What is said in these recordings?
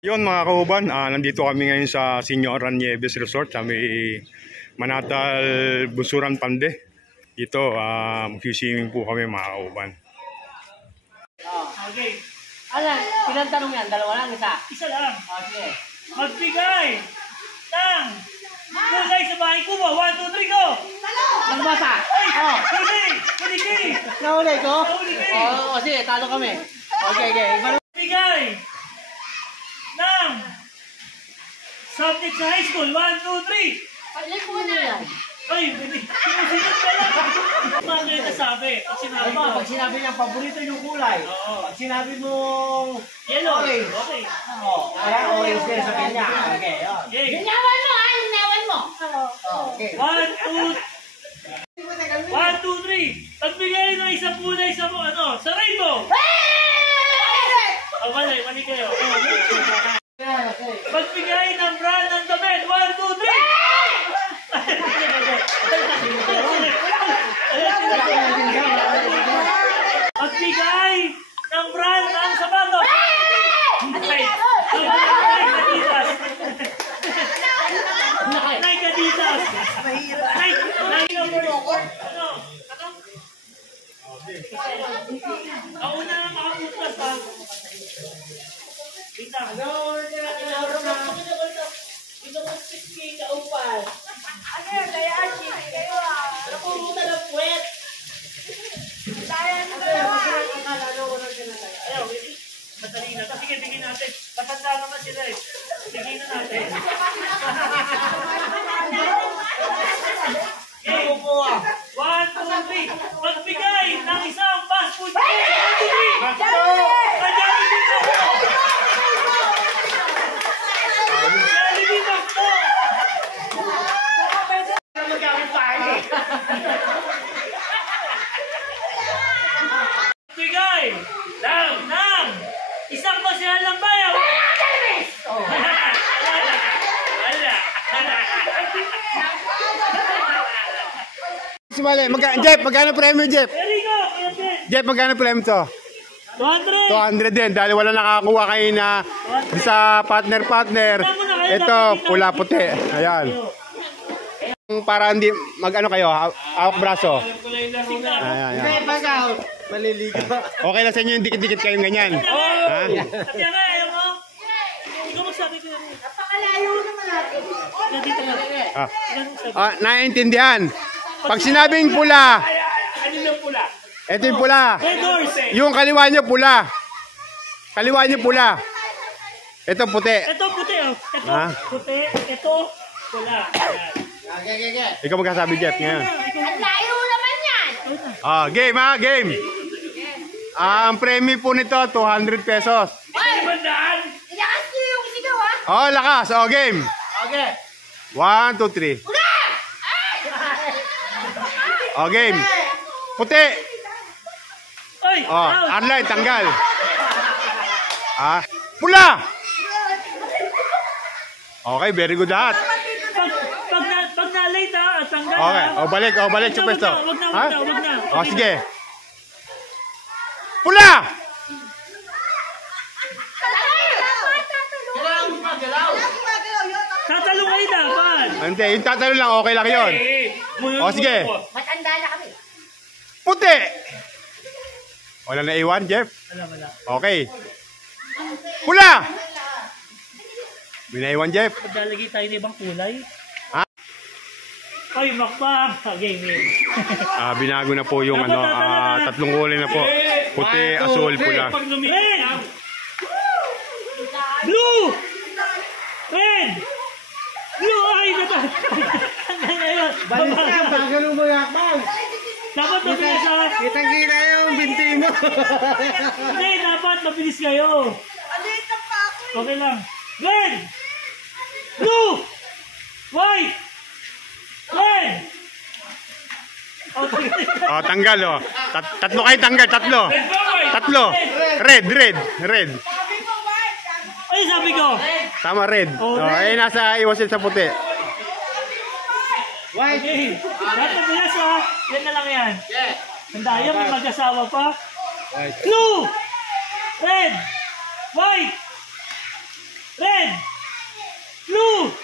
Yun mga kauban, nandito kami ngayon sa Señora Nieves Resort sa may Manatal, Busuran, Pande. Dito, mag-swimming po kami mga kauban. Okay. Alan, ilang tanong yan? Dalawa lang, isa? Isa lang. Okay. Magbigay ng kulay sa bahay ko mo. 1, 2, 3, go! Magbasa. Ay! Huli! Huli kayo! Nahuli ko? Nahuli kayo. Oo, sige, talo kami. Okay, okay. Magbigay ng subject sa high school. 1, 2, 3. Ay, like mo na yan. Ay, sinusunod ka lang. Paano yung nasabi? Pag sinabi niya, paborito yung kulay. Pag sinabi mo yellow. Orange. Okay. Kaya orange din sa kanya. Okay, yun. Linawan mo, ha? Linawan mo. Okay. 1, 2, 3. Pagbigay ng isang kulay sa sa rainbow. Mali kayo. Pagbigay ng brand ng damit. 1, 2, 3. Pagbigay ng brand ng sapatos. Nike Adidas. Ang una na makapuntas ha. Kita. Ito ko 6K kaupal. Ano yun? Kaya Archie, kayo napumunta ng puwet. Tayo na dalawa. Ayaw, madali na. Sige, tingin natin. Matanda naman sila eh. Tingin na natin. Okay. 1, 2, 3. Magbigay ng isang fast food chain. 1, 2, 3. Bigay ng isang pasyahan ng bayaw. Wala. Sumali, Jeff, magkano premyo, Jeff? Jeff, magkano premyo to? 200. 200 din, dahil wala nakakuha kayo na sa partner. Ito, pula-puti. Ayan. Para hindi mag-ano kayo, hawak braso. Ayan. Maliligo. Okay lang sa inyo yung dikit-dikit kayong ganyan. Ha? Sabi nga, ayaw mo. Ikaw magsabi ko yan. Napakalayo naman natin. Naiintindihan. Pag sinabing pula. Ano yung pula? Ito yung pula. Red horse. Yung kaliwa nyo pula. Kaliwa nyo pula. Ito puti. Ito puti. Ito puti. Ito pula. Ikaw magkasabi, Jeff, ngayon. Ang layo naman yan. Game ha, game. Ang premyo po nito, 200 pesos. Ay! Bandaan! Ilakas niyo yung isigaw, ha? Lakas. Game. Okay. 1, 2, 3. Una! Game. Puti. Ay! Arline, tanggal. Pula. Okay, very good lahat. Pag na-late ha, tanggal Okay, ha. balik sa pwesto. Wag na. Sige. Pula! Tatalo kayo dapat. Hindi, yung tatalo lang, okay lang yun. Sige. Matanda na kami. Puti! Wala na iwan, Jeff? Wala. Okay. Pula! May naiwan, Jeff? Paglalagay tayo ng ibang kulay. Ay, makbang! Game. Binago na po yung tatlong kulay na po. Puti, asul, pula. Red! Blue! Red! Blue! Ay, Balik ka, bagal mo yakbang. dapat mabilis ha. Kitang-kita yung binti mo. Hindi, dapat mabilis kayo. Okay lang. Red! Blue! White! Red! Tanggal Tatlo kayo tanggal, tatlo. Red. Ay, sabi ko. Tama, red. Nasa iwasin sa puti. White. Okay. Lahat ng bilas ha. Yan na lang yan. Handa yan, may mag-asawa pa. Blue! Red! White! Red! Blue!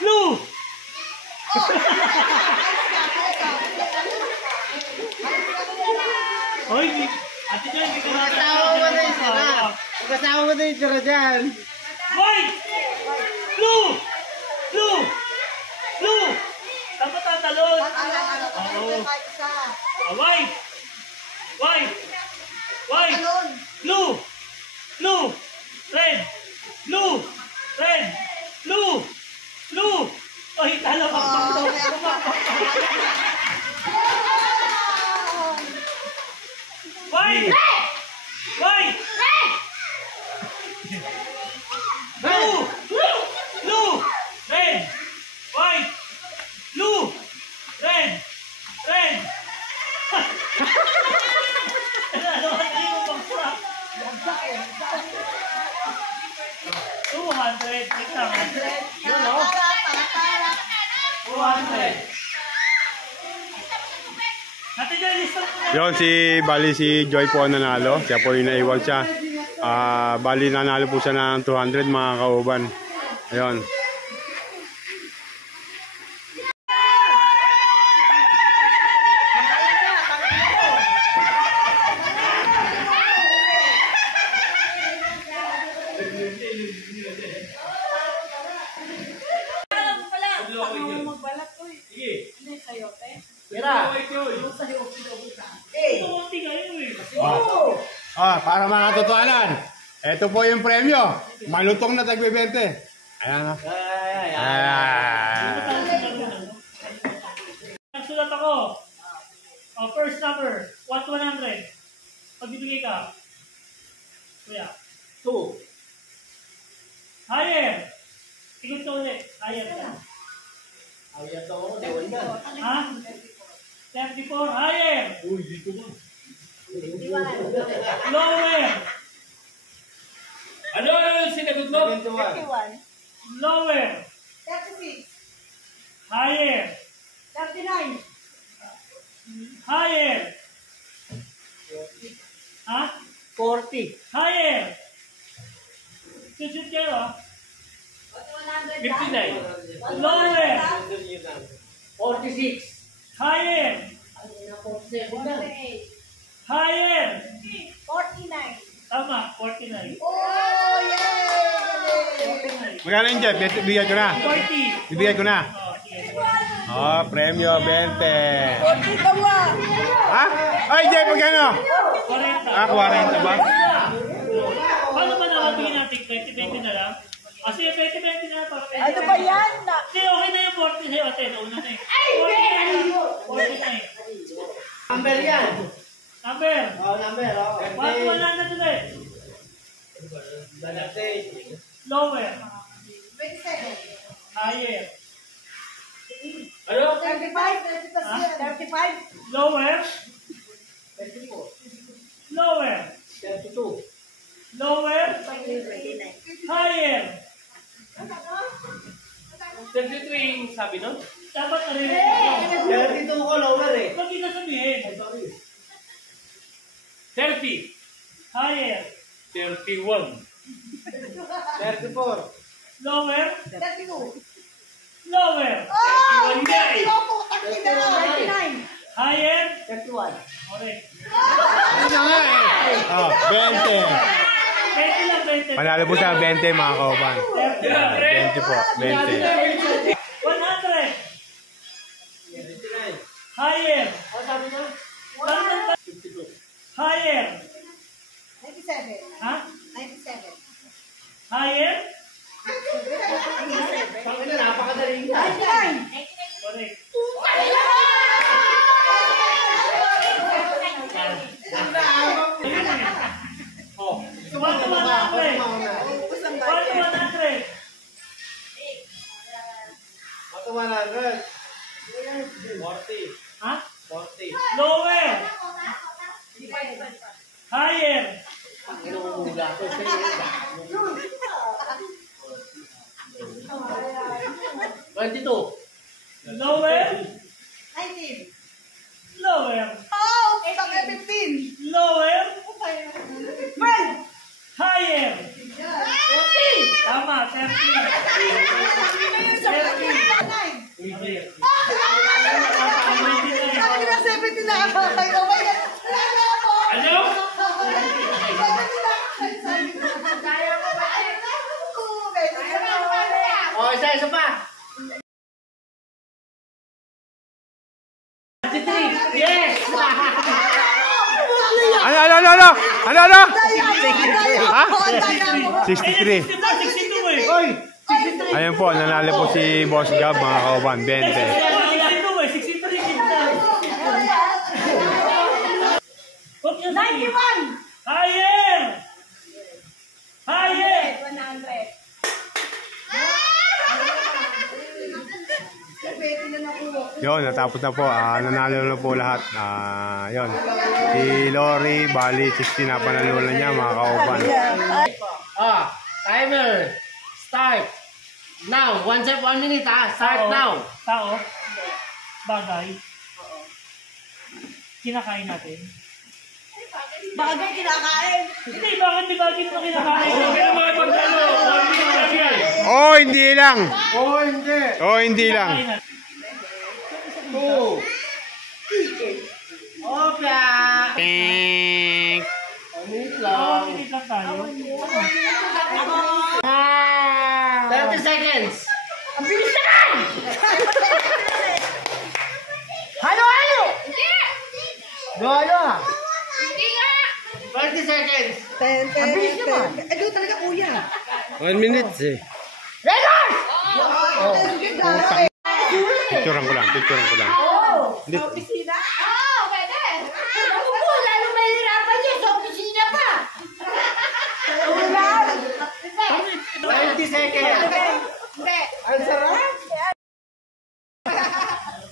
Blue! Hoy, ate dyan, hindi ka na Kasama mo na yung sira. Kasama mo na yung sira dyan. White! Blue! Blue! Blue! Saan ba tatalon? Oo. White! White! White! Blue! Blue! Red! Blue! Red! Blue! Blue! Ay, talo ka pa ito. White! White! Blue! Blue! Red! White! Blue! Red! Red! Ano mo pagsak? 200. Ito lang. Yun o. 200. Ate dyan, lista mo na. Yon bali si Joy po ang nanalo. Siya po yung naiwag siya. Bali nanalo po siya ng 200 mga kauban. Ayun. Para mga katotohanan. Ito po yung premyo. Malutong na tagbe-20. Ayan. Nagsulat ako. First number, 1 to 100. Pagbibigay ka. Kuya. 2. Higher. Tigil ito ulit. Higher ka. Ha? 34. Higher. Lower. Ano yung sinagot mo? Lower. 36. Higher. 39. Higher. Ha? 40. Higher. Susut kayo ha? 59. Lower. 46. Higher. 48. Higher. 49. Tama, 49. Oh, yay! 49. Magkano yung Jeff? Bibigyan ko na. 40. Bibigyan ko na. Oh, sige. Premyo 20. 40 kawa. Ha? Ay, Jeff, magkano? 40. 40 ba? Paano ba nakabigyan natin? 20-20 na lang? Sige, 20-20 na lang. Ano ba yan? Hindi, okay na yung 40 sa'yo. Ate, nauna na eh. 40 na eh. Number yan. Number. Number. 1 to 100 ulit. Lower. 27. Higher. Ano? 35. 35. Lower. Lower. 32. Lower. 29. Higher. 33 yung sabi nun? Dapat narinig mo. 32 ko lower eh. Huwag kita sabihin. 30. Higher. 31. 34. Lower. 32. Lower. Oh! Hindi eh. 39. Higher. 31. Okay. Ano na nga eh? 20. 20 lang, 20. Panalo po sa 20 mga kauban. 30. 20 po. 20. 100. Higher. Ano sabi niya? Higher. 97. Ha? 97. Higher. Sabi na, napakadali nga. 99. Correct. Oh. 1 to 100. 1 to 100. Bato 100. 40. Ha? 40. Lower. Higher. 22. Lower. 19. Lower. Oh, isang 15. Lower. 12. Higher. 13. Tama, 13. Sabi na 17 na ako. Ay, oh my God. Wala na ako. Ano? 17 na. Kaya mo ba? Oh, isa pa. 23. Yes! Ano? Ha? 63. 62 eh. Oy! Ayun po, nanalo po si Boss Gab, mga kauban, 20. 62 eh. 63 kita. Huwag niya sabihin. 91. Higher! Higher! 100. Yun, natapos na po. Nanalo na po lahat. Yun. Si Lori, bali, 60 na panalunan niya, mga kauban. Timer. Start. Now. 1 minute Start now. Tao. Bagay. Kinakain natin. Bagay kinakain. Hindi, bakit di bagay mo kinakain? Oh, hindi lang. Oh, hindi. Oh, hindi lang. Kinakain natin. 2. Opya. Pink. Minute Oo, lang. minit lang tayo. 30 seconds. Ang bilis naman! Halo! Golo. Hindi nga! 30 seconds. Ang bilis naman! Eh, doon talaga kuya. 1 minute eh. Picturean ko lang. Hindi. Opisina? Oo, pwede. Oo, lalo mahirapan niya sa opisina pa. Ulan! 20 seconds. Hindi. Ang sarap.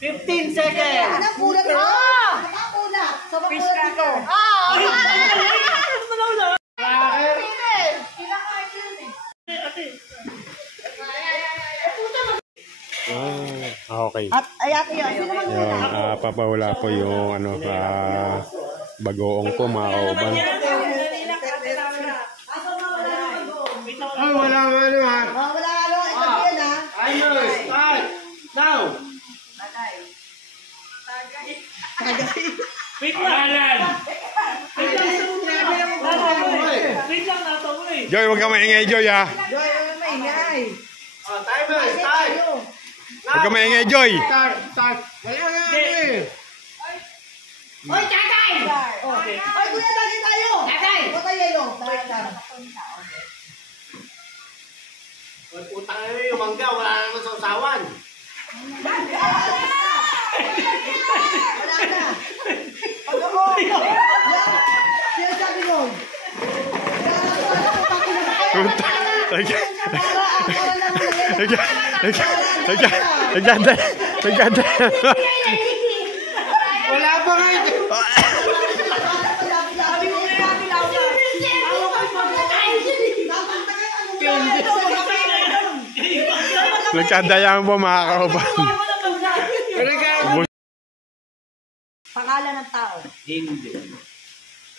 15 seconds. Anong kulang ito? Anong kulang? Sa kulang dito. Oo! Okay. At ayati yun. Sino naman Yun, papahula po yung bagoong po, mga kauban. Ay, wala nga naman. Wala ka lang. Ito yan ha. Timer. Start. Now. Wait lang. Wait lang, natawa eh. Joy, huwag ka maingay, Joy, ha? Joy, ano maingay? Timer. Start. Huwag ka maingay, Joy. Start. Wala nga eh. Hoy, tatay! Okay. Hoy, kuya, dali tayo! Tatay! Huwag tayo yelo. Utang na yung mangga. Wala naman sa usawan. Wala na. Pag ako, siya sabi mo. Nagdanda. Wala pa nga ito. Sabi mo nga yung ilaw na. Nagkandayang po, mga kauban. Pangalan ng tao. Hindi.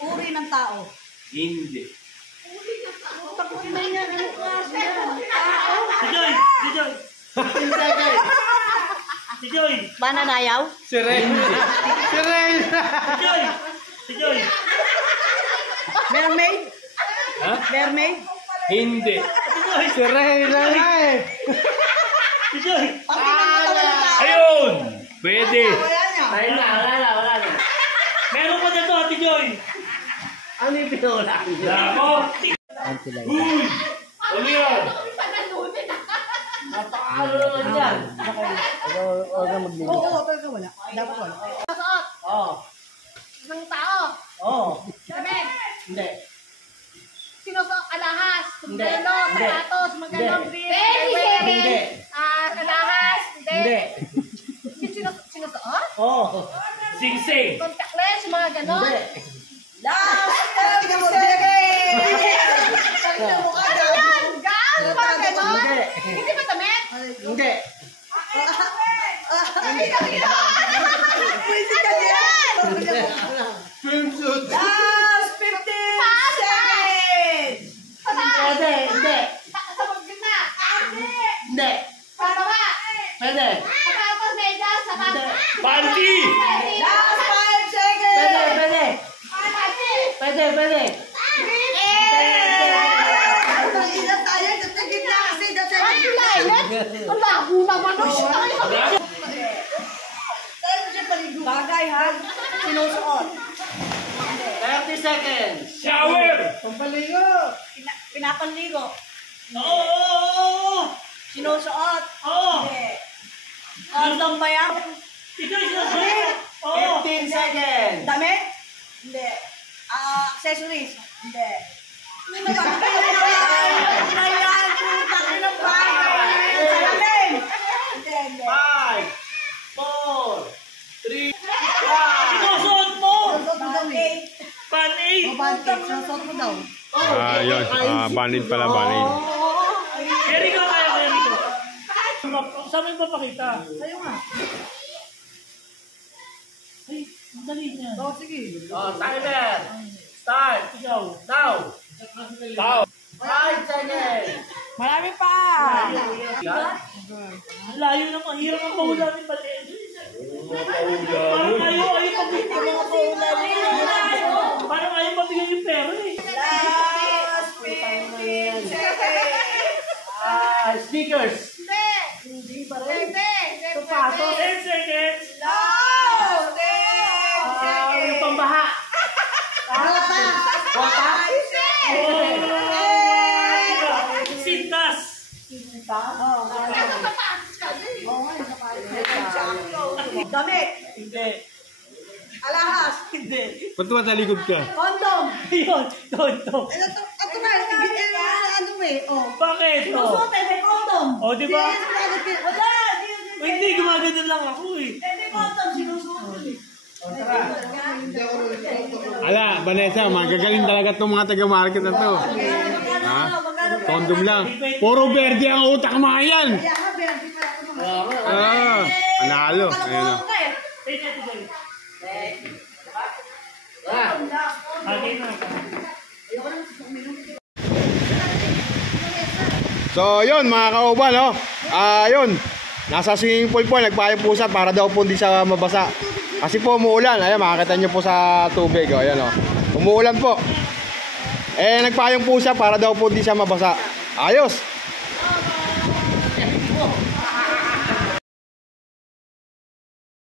Uri ng tao. Hindi. Tapunin na yan. Ano klase yan? Si Joy! Si Joy! 15 seconds. Si Joy! Mananayaw? Si Ren. Si Ren. Si Joy! Si Joy! Mermaid? Ha? Mermaid? Hindi. Si Joy! Si Ren na nga eh. Si Joy! Pag tinatawag ng tao. Ayun! Pwede. Wala niya. Wala na. Meron pa dito, Ate Joy! Ano yung pinula? Damo! Uy! Ano yan? Napakalo naman yan. Oo, talaga wala. Dapat wala. Oo. Isang tao. Oo. Damit. Hindi. Sino sa alahas? Hindi. Sombrero, Hindi. sapatos, magandang Hindi. beer. Hindi. Alahas. Hindi. Sino sa oh? Oo. Sing-sing. Contactless, mga ganon. Hindi. Last 30 seconds! Ano yan? Gal, mga ganon? Hindi. Hindi ba damit? Hindi. Pwede ka dyan! Swimsuit. Last 15 seconds! Pwede, hindi. Sa gitna. Hindi. Sa baba. Pwede. Tapos medya sa baba. Panty! Last 5 seconds! Pwede, pwede. Pwede, pwede. Ilan tayo? Sa gitna kasi dati. Ang labo naman. Tayo mo siya paligo. Bagay ha? Sinusuot. 30 seconds. Shower! Pampaligo. Pinapanligo. Oo! Sinusuot. Oo! Hindi. Condom ba yan? Ito yung sinasabi. Oo! 15 seconds. Damit? Hindi. Accessories? Hindi. Ano ba? Ayan, putang ina ba? Salamin? Hindi, hindi. 5, 4, 3, 2, Sinusuot mo! Susot mo daw eh. Panay! Susot mo daw. Yun. Banid pala, banid. Eric, kaya kaya nito. Saan mo yung papakita? Sa'yo nga. Ay, ang dali niya. Oh, sige. Oh, timer. Start. Ikaw. Now. Tao! 5 seconds. Marami pa. Ang layo na mahirap ang paulamin pati. Parang ayaw pabigyan mga paulamin. Parang ayaw pabigyan yung pera eh. Last 15 seconds. Speakers. Hindi. Pwede. 10 seconds. Last 10 Yung seconds. pambaha. Bota. Bota. Sintas. Damit. Hindi. Alahas. Hindi. Ba't matalikod ka? Condom. Yun. Ito. Ito na. Ano eh. Oh. Bakit? Sinusuot eh. May condom. O, di ba? Wala. Hindi, gumagano lang ako eh. Hindi condom. Sinusuot eh. Ala, Vanessa, magagaling talaga itong mga taga-market na to. Ha? Condom lang. Puro verde ang utak mga yan. Kaya nga, berdi pala ako. Panalo. Ayun o. Ito. Ah. Okay na. So, yun mga kauban, no? Yun. Nasa swimming pool po, nagpayong pusa para daw po hindi siya mabasa. Kasi po umuulan. Ayan, makakita nyo po sa tubig. O, ayan o. Umuulan po. Nagpayong pusa para daw po hindi siya mabasa. Ayos.